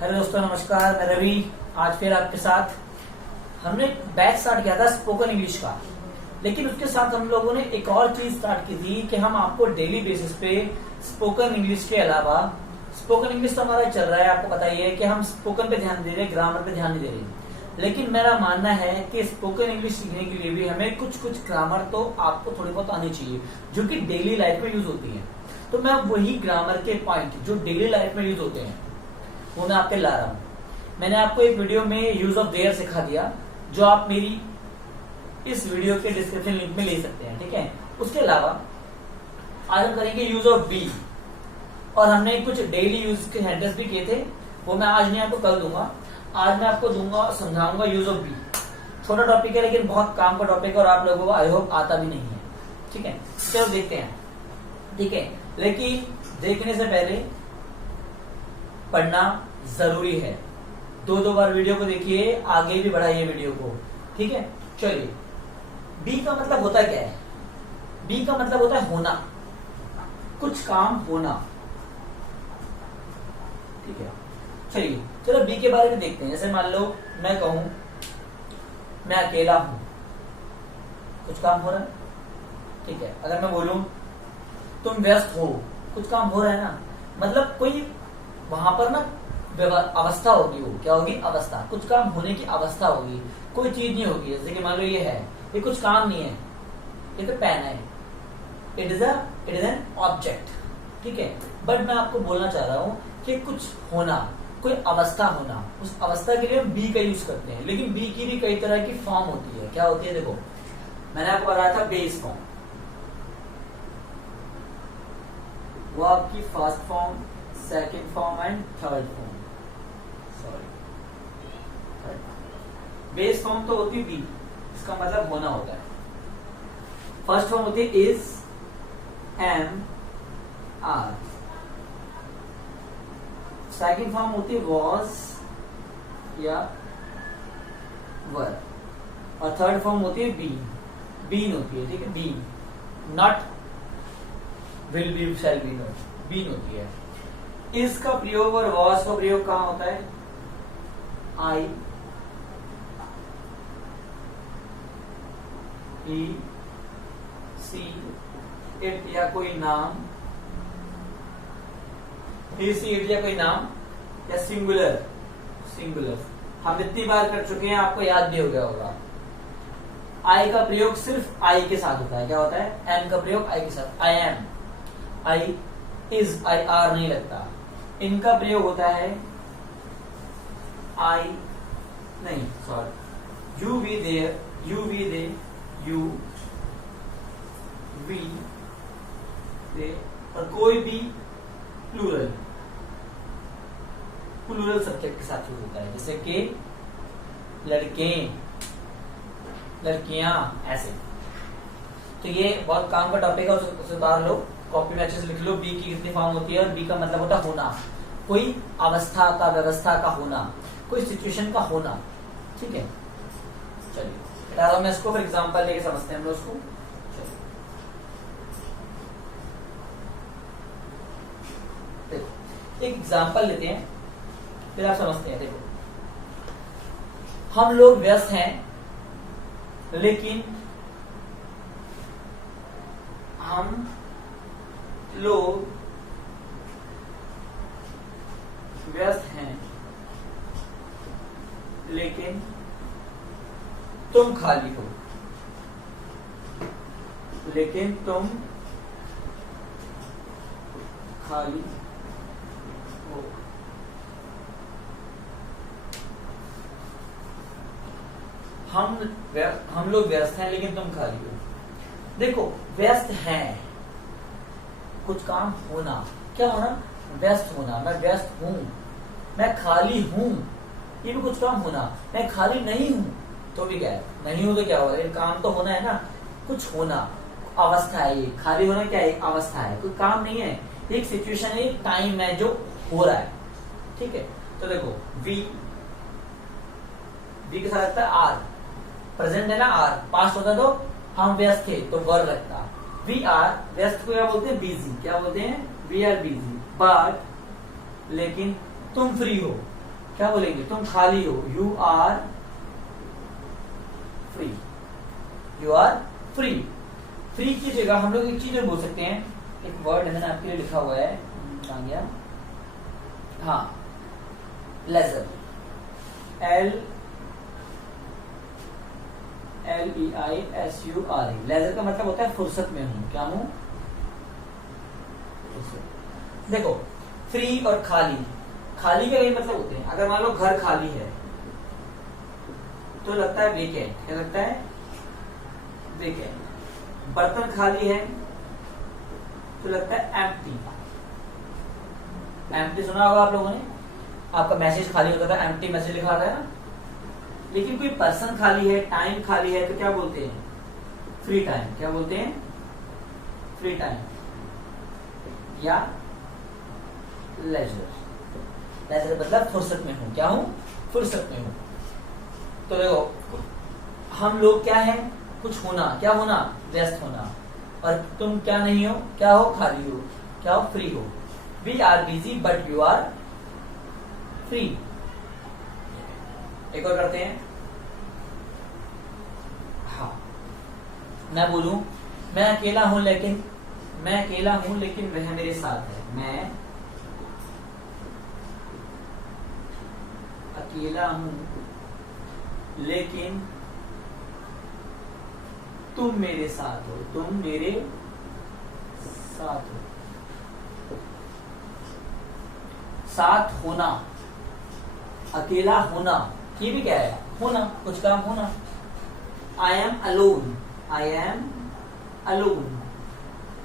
Hello दोस्तों, नमस्कार। मैं रवि आज फिर आपके साथ। हमने बैच स्टार्ट किया था स्पोकन इंग्लिश का, लेकिन उसके साथ हम लोगों ने एक और चीज स्टार्ट की थी कि हम आपको डेली बेसिस पे स्पोकन इंग्लिश के अलावा, स्पोकन इंग्लिश तो हमारा चल रहा है, आपको पता ही है कि हम स्पोकन पे ध्यान दे रहे हैं, ग्रामर पे ध्यान नहीं दे रहे। लेकिन मेरा मानना है कि स्पोकन इंग्लिश सीखने के लिए भी हमें कुछ ग्रामर तो आपको थोड़ी बहुत आनी चाहिए, जो कि डेली लाइफ में यूज होती है। तो मैं वही ग्रामर के पॉइंट जो डेली लाइफ में यूज होते हैं वो मैं आपके ला रहा हूं। मैंने आपको एक वीडियो में यूज ऑफ देयर सिखा दिया, जो आप मेरी इस वीडियो के डिस्क्रिप्शन लिंक में ले सकते हैं, ठीक है। उसके अलावा आज हम करेंगे यूज ऑफ बी, और हमने कुछ डेली यूज के सेंटेंस भी किए थे, वो मैं आज नहीं आपको कल दूंगा। आज मैं आपको दूंगा, समझाऊंगा यूज ऑफ बी। छोटा टॉपिक है लेकिन बहुत काम का टॉपिक है, और आप लोगों को आई होप आता भी नहीं है, ठीक है। चलो देखते हैं, ठीक है। लेकिन देखने से पहले पढ़ना जरूरी है। दो बार वीडियो को देखिए, आगे भी बढ़ाइए वीडियो को, ठीक है। चलिए, बी का मतलब होता क्या है? बी का मतलब होता है होना, कुछ काम होना, ठीक है। चलिए, चलो बी के बारे में देखते हैं। जैसे मान लो मैं कहूं मैं अकेला हूं, कुछ काम हो रहा है, ठीक है। अगर मैं बोलूं तुम व्यस्त हो, कुछ काम हो रहा है ना, मतलब कोई वहां पर ना अवस्था होगी, वो क्या होगी? अवस्था, कुछ काम होने की अवस्था होगी, कोई चीज नहीं होगी। जैसे कि मान लो ये है, ये कुछ काम नहीं है, ये तो पेन है, इट इज एन ऑब्जेक्ट, ठीक है। बट मैं आपको बोलना चाह रहा हूं कि कुछ होना, कोई अवस्था होना, उस अवस्था के लिए हम बी का यूज करते हैं। लेकिन बी की भी कई तरह की फॉर्म होती है। क्या होती है? देखो, मैंने आपको बताया था बेस फॉर्म, वो आपकी first form, second form and third form. Sorry, base form तो होती है बी, इसका मतलब होना होता है। फर्स्ट फॉर्म होती है is, am, are. Second form होती है वॉज या वर, और थर्ड फॉर्म होती है बीन, बीन होती है, ठीक है। Been, not will be, shall be, not, been होती है। इसका प्रयोग और वॉज का प्रयोग कहां होता है? आई, ही, सी, इट या कोई नाम, ही, सी, इट या कोई नाम, या सिंगुलर। सिंगुलर हम इतनी बार कर चुके हैं, आपको याद भी हो गया होगा। आई का प्रयोग सिर्फ आई के साथ होता है। क्या होता है? एम का प्रयोग आई के साथ, I am, I is, I are नहीं लगता। इनका प्रयोग होता है आई नहीं, sorry, you, we, there, you, we, they, you, we, they, और कोई भी प्लूरल, प्लूरल सब्जेक्ट के साथ यूज होता है। जैसे कि लड़के, लड़कियां, ऐसे। तो ये बहुत काम का टॉपिक है, उसे उतार लो, कॉपी में अच्छे से लिख लो। बी की कितनी फॉर्म होती है? और बी का मतलब होता है होना, कोई अवस्था का, व्यवस्था का होना, कोई सिचुएशन का होना, ठीक है। चलिए बता रहा हूं मैं इसको, फिर एग्जांपल लेके समझते हैं हम लोग उसको। देखो, एक एग्जांपल लेते हैं, फिर आप समझते हैं। देखो, हम लोग व्यस्त हैं, लेकिन हम लोग व्यस्त हैं, लेकिन तुम खाली हो, लेकिन तुम खाली हो। हम लोग व्यस्त हैं, लेकिन तुम खाली हो। देखो, व्यस्त हैं, कुछ काम होना, क्या होना? व्यस्त होना। मैं व्यस्त हूं, मैं खाली हूं, ये भी कुछ काम होना। मैं खाली नहीं हूं तो भी क्या है? नहीं हूं तो क्या होगा? काम तो होना है ना, कुछ होना, अवस्था है ये। खाली होना क्या है? एक अवस्था है, कोई काम नहीं है, एक सिचुएशन है, एक टाइम है जो हो रहा है, ठीक है। तो देखो, वी, वी के साथ लगता है आर, प्रेजेंट है ना, आर। पास्ट होता तो हम व्यस्त थे तो वर लगता। वी आर, व्यस्त को क्या बोलते हैं? बिजी। क्या बोलते हैं? We are busy. बट, लेकिन तुम फ्री हो, क्या बोलेंगे, तुम खाली हो, you are free, you are free. Free की जगह हम लोग एक चीज और बोल सकते हैं, एक वर्ड है मैंने आपके लिए लिखा हुआ है, कहां गया, हाँ, लेजर, LEISURE। लेजर का मतलब होता है फुर्सत में हूं, क्या हूं, देखो फ्री और खाली, खाली के यही मतलब होते हैं, अगर मान लो घर खाली है तो लगता है वेकेंट, क्या लगता है, वेकेंट। बर्तन खाली है तो लगता है एम्प्टी, एम्प्टी सुना होगा आप लोगों ने, आपका मैसेज खाली होता था, एम्प्टी मैसेज लिखा आता है ना। लेकिन कोई पर्सन खाली है, टाइम खाली है तो क्या बोलते हैं, फ्री टाइम, क्या बोलते हैं, फ्री टाइम या लेजर। लेजर मतलब फुर्सत में हूं, क्या हूं, फुर्सत में हूं। तो देखो हम लोग क्या है, कुछ होना, क्या होना, व्यस्त होना, और तुम क्या नहीं हो, क्या हो, खाली हो, क्या हो, फ्री हो। We are busy but you are free. एक और करते हैं, हाँ, मैं बोलूं मैं अकेला हूं लेकिन वह मेरे साथ है, मैं अकेला हूं लेकिन तुम मेरे साथ हो, तुम मेरे साथ हो। साथ होना, अकेला होना, ये भी क्या है, होना, कुछ काम होना। आई am alone, I am alone.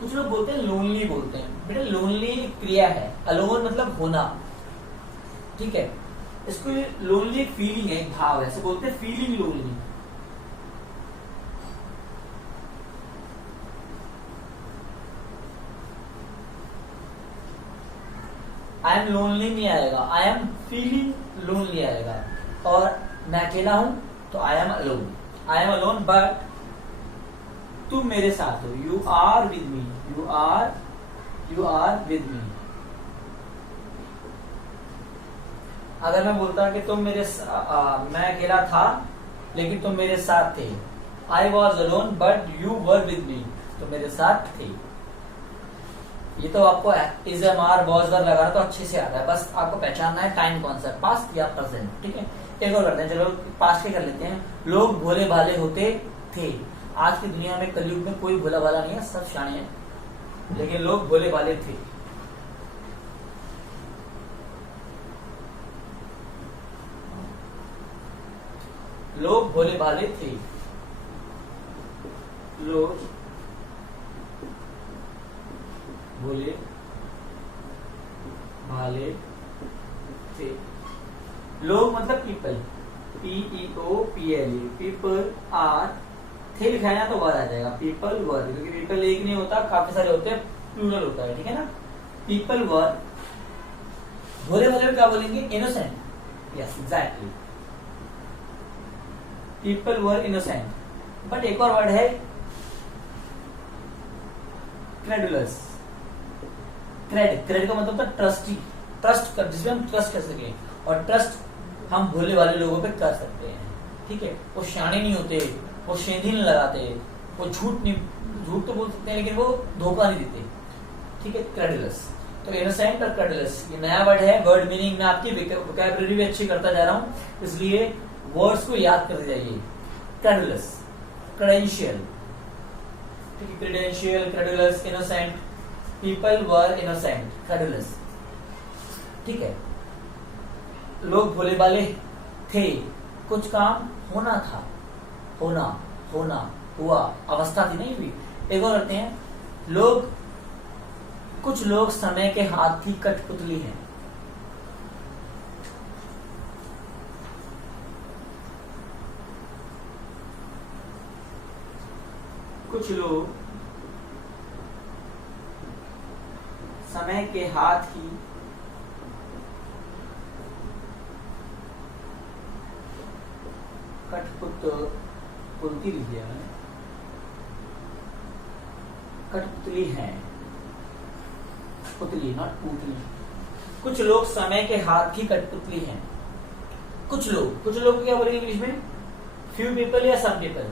कुछ लोग बोलते हैं लोनली, बोलते हैं बेटा, लोनली क्रिया है, अलोन मतलब होना, ठीक है। इसको लोनली एक फीलिंग है, एक भाव है, ऐसे बोलते हैं feeling lonely. I am lonely नहीं आएगा, आई एम फीलिंग लोनली आएगा। और मैं अकेला हूं तो I am alone, I am alone but तुम मेरे साथ हो, you are with me, you are with me. अगर मैं बोलता कि तुम मेरे मैं अकेला था लेकिन तुम मेरे साथ थे, I was alone but you were with me, तो मेरे साथ थे। ये तो आपको is am are was were लगाना तो अच्छे से आता है, बस आपको पहचानना है टाइम कौन सा, पास्ट या प्रेजेंट, ठीक है। एक और करते हैं, चलो पास्ट के कर लेते हैं। लोग भोले भाले होते थे। आज की दुनिया में, कलयुग में कोई भोला भाला नहीं है, सब शाणे हैं, लेकिन लोग भोले भाले थे। लोग भोले भाले थे, लोग भोले भाले थे। लोग मतलब पीपल, PEOPLE, पीपल आर, थे लिखा है ना तो वर आ जाएगा, पीपल वर, क्योंकि पीपल एक नहीं होता, काफी सारे होते हैं, प्लूरल होता है, ठीक है ना। पीपल वर, भोले भाले क्या बोलेंगे, innocent, yes exactly, people were innocent. But एक और वर्ड है क्रेडुलस। क्रेड का मतलब होता है ट्रस्टी, ट्रस्ट कर, जिसमें हम ट्रस्ट कर सके, और ट्रस्ट हम भोले वाले लोगों पे कर सकते हैं, ठीक है। वो शाणे नहीं होते, वो शेंदी नहीं लगाते, वो झूठ तो बोल सकते हैं लेकिन वो धोखा नहीं देते, ठीक है। क्रेडुलस, तो इनोसेंट और क्रेडुलस ये नया वर्ड है। वर्ड मीनिंग में आपकी वोकैबुलरी भी अच्छी करता जा रहा हूं, इसलिए वर्ड्स को याद करते जाइए। क्रेडुलस, क्रेडेंशियल, ठीक है, credential, credulous, innocent, people were innocent, credulous, ठीक है। लोग भोले भाले थे, कुछ काम होना था, होना, हुआ, अवस्था थी नहीं हुई। एक और करते हैं, लोग, कुछ लोग समय के हाथ की कठपुतली हैं। कुछ लोग समय के हाथ की कठपुतली लिखिए, कठपुतली है, पुतली नॉट पुतली। कुछ लोग समय के हाथ की कठपुतली हैं। कुछ लोग को क्या बोलेंगे इंग्लिश में? फ्यू पीपल या some people?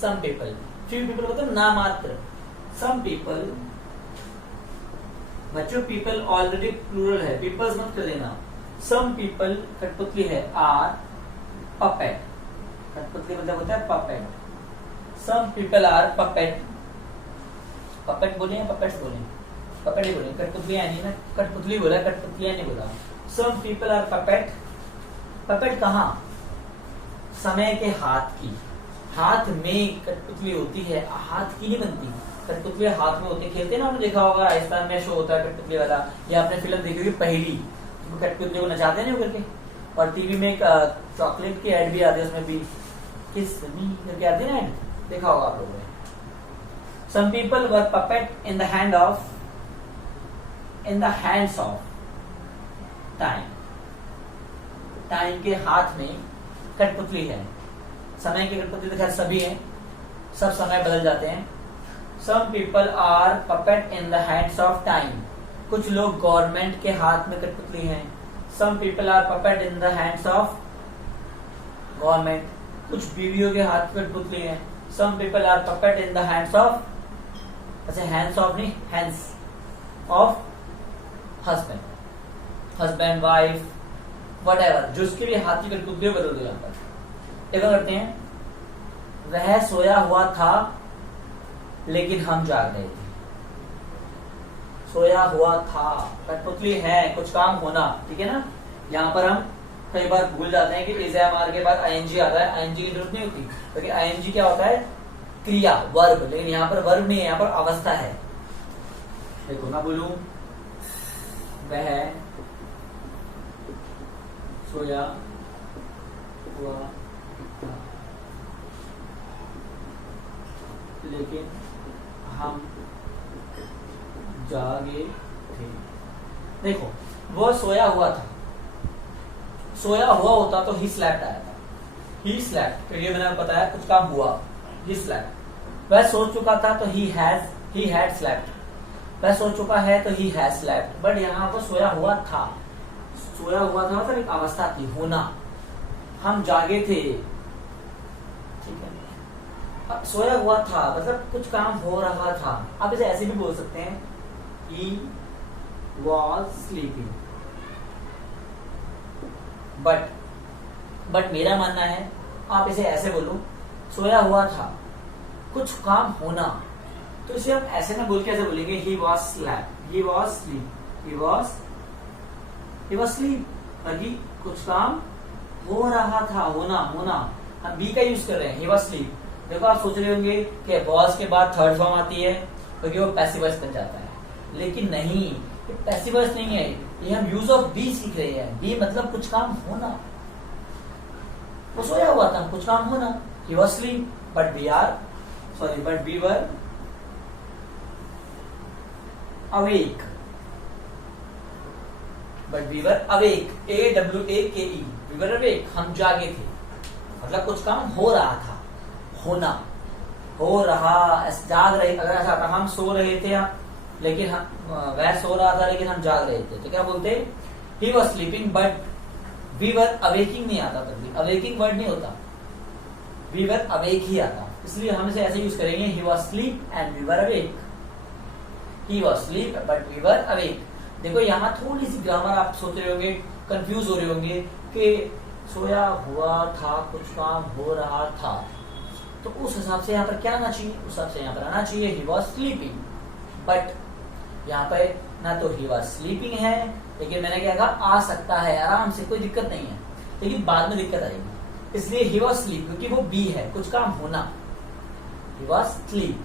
Some people. Few people मतलब ना मात्र। सम पीपल, बच्चों पीपल ऑलरेडी प्लूरल है, पीपल्स मत कर देना। सम पीपल कठपुतली है, आर पपेट। कठपुतली मतलब होता है puppet. Some people are puppet. Puppet बोले या पपेट्स बोले? पपेट ही बोले, कठपुतलियां नहीं ना, कठपुतली बोला, कठपुतलियां नहीं बोला। Some people are puppet. Puppet कहाँ? समय के हाथ की। हाथ में कठपुतली होती है, हाथ की नहीं बनती। कठपुतली हाथ में होती, खेलते ना, आपने देखा होगा राजस्थान में शो होता है कठपुतली वाला, या आपने फिल्म देखी होगी पहली, तो कठपुतली को नचाते नहीं करके। और टीवी में एक चॉकलेट की एड भी आती है, उसमें भी किस करके आती है ना एड, देखा होगा आप लोगों ने। Some people were puppet in the hands of time. Time के हाथ में कठपुतली है। समय की कठपुतली तो खैर सभी है, सब समय बदल जाते हैं। Some people are puppet in the hands of time. कुछ लोग गवर्नमेंट के हाथ में कठपुतली हैं। Some people are puppet in the hands of government. कुछ बीवियों के हाथ में कठपुतली हैं। Some people are puppet in the hands of, अच्छा हैंड्स ऑफ नहीं, hands of husband, husband wife whatever, जो उसके लिए हाथ की कठपुतली बदल दो। यहाँ पर क्या करते हैं? वह सोया हुआ था लेकिन हम जाग रहे थे। सोया हुआ था, कठपुतली है, कुछ काम होना, ठीक है ना। यहाँ पर हम कई बार भूल जाते हैं कि इज एम आर के बाद आईएनजी आता है, आईएनजी की जरूरत नहीं होती, क्योंकि आईएनजी क्या होता है? क्रिया, वर्ब। लेकिन यहाँ पर वर्ब नहीं है, यहाँ पर अवस्था है। देखो मैं बोलूं वह सोया हुआ था लेकिन हम जागे थे। देखो वो सोया हुआ था, सोया हुआ होता तो ही स्लैप्ड आया था। ही स्लैप्ड, तो ये मैंने बताया कुछ काम हुआ, ही स्लैप्ड। वह सो चुका था तो ही हैड स्लैप्ड। वह सो चुका है तो ही हैज स्लैप्ड। बट यहाँ पर सोया हुआ था, सोया हुआ था मतलब एक अवस्था थी, होना। हम जागे थे, ठीक है। अब सोया हुआ था मतलब कुछ काम हो रहा था। आप इसे ऐसे भी बोल सकते हैं, he was sleeping। बट मेरा मानना है आप इसे ऐसे बोलो, सोया हुआ था, कुछ काम होना, तो इसे हम ऐसे ना बोल के ऐसे बोलेंगे, he was sleep, अभी कुछ काम हो रहा था, होना। हम बी का यूज कर रहे हैं, he was sleep। देखो आप सोच रहे होंगे कि was के बाद थर्ड फॉर्म आती है क्योंकि वो पैसिव वॉइस बन जाता है, लेकिन नहीं, ये पैसिव वॉइस नहीं है, ये हम यूज ऑफ बी सीख रहे हैं। बी मतलब कुछ काम होना। वो सोया हुआ था, कुछ काम होना, he was sleep, but we were awake। AWAKE, we were awake, हम जागे थे, मतलब कुछ काम हो रहा था, होना, हो रहा, जाग रहे। अगर ऐसा था हम सो रहे थे लेकिन वह सो रहा था लेकिन हम जाग रहे थे, तो क्या बोलते? he was sleeping but we were awaking नहीं आता, तब भी awaking वर्ड नहीं होता, we were awake ही आता। इसलिए हम इसे ऐसे यूज करेंगे, he was asleep and we were awake। he was asleep but we were awake। देखो यहाँ थोड़ी सी ग्रामर आप सोच रहे होंगे, कंफ्यूज हो रहे होंगे कि सोया हुआ था, कुछ काम हो रहा था, तो उस हिसाब से यहाँ पर क्या आना चाहिए? उस हिसाब से यहाँ पर आना चाहिए he was sleeping। बट यहाँ पे ना तो he was sleeping है, लेकिन मैंने क्या कहा, आ सकता है आराम से, कोई दिक्कत नहीं है, लेकिन बाद में दिक्कत आएगी। इसलिए he was sleep क्योंकि वो बी है, कुछ काम होना, he was sleep।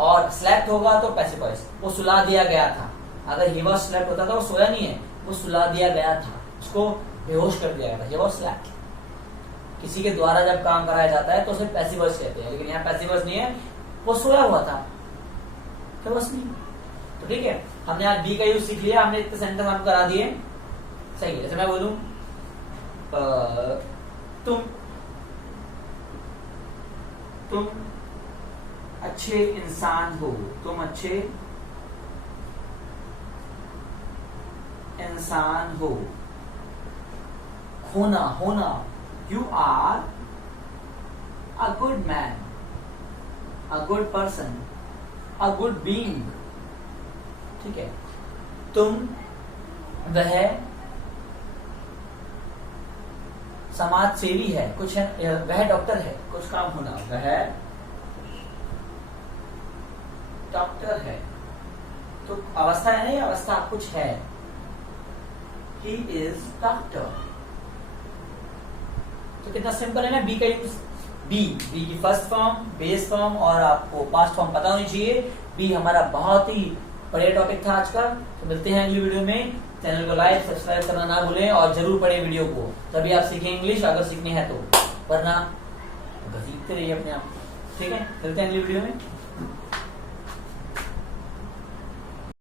और slept होगा तो पैसिव वॉइस, वो सुला दिया गया था। अगर he was slept होता था वो सोया नहीं है, वो सुला दिया गया था, उसको बेहोश कर दिया गया था, he was slept। किसी के द्वारा जब काम कराया जाता है तो उसे पैसिव वॉइस कहते हैं, लेकिन यहाँ पैसिव वॉइस नहीं है, वो सोया हुआ था, तो बस नहीं। तो ठीक है, हमने आज बी का यूज सीख लिया, हमने इतने सेंटेंस हम करा दिए, सही है। जैसे मैं बोलूं तुम अच्छे इंसान हो, तुम अच्छे इंसान हो, होना होना, you are a good man, a good person, a good being. ठीक है, तुम वह समाज सेवी है, कुछ है, वह डॉक्टर है, कुछ काम होना, वह डॉक्टर है। तो अवस्था है नहीं, अवस्था कुछ है, ही इज डॉक्टर। तो कितना सिंपल है ना बी का यूज। बी की फर्स्ट फॉर्म, बेस फॉर्म और आपको पास्ट फॉर्म पता होनी चाहिए। बी हमारा बहुत ही बढ़िया टॉपिक था आज का। तो मिलते हैं अगली वीडियो में। चैनल को लाइक सब्सक्राइब करना ना भूलें और जरूर पढ़ें वीडियो को, तभी आप सीखें इंग्लिश, अगर सीखनी है तो, वरना सीखते रहिए अपने आप। ठीक है, मिलते हैं अगली वीडियो में।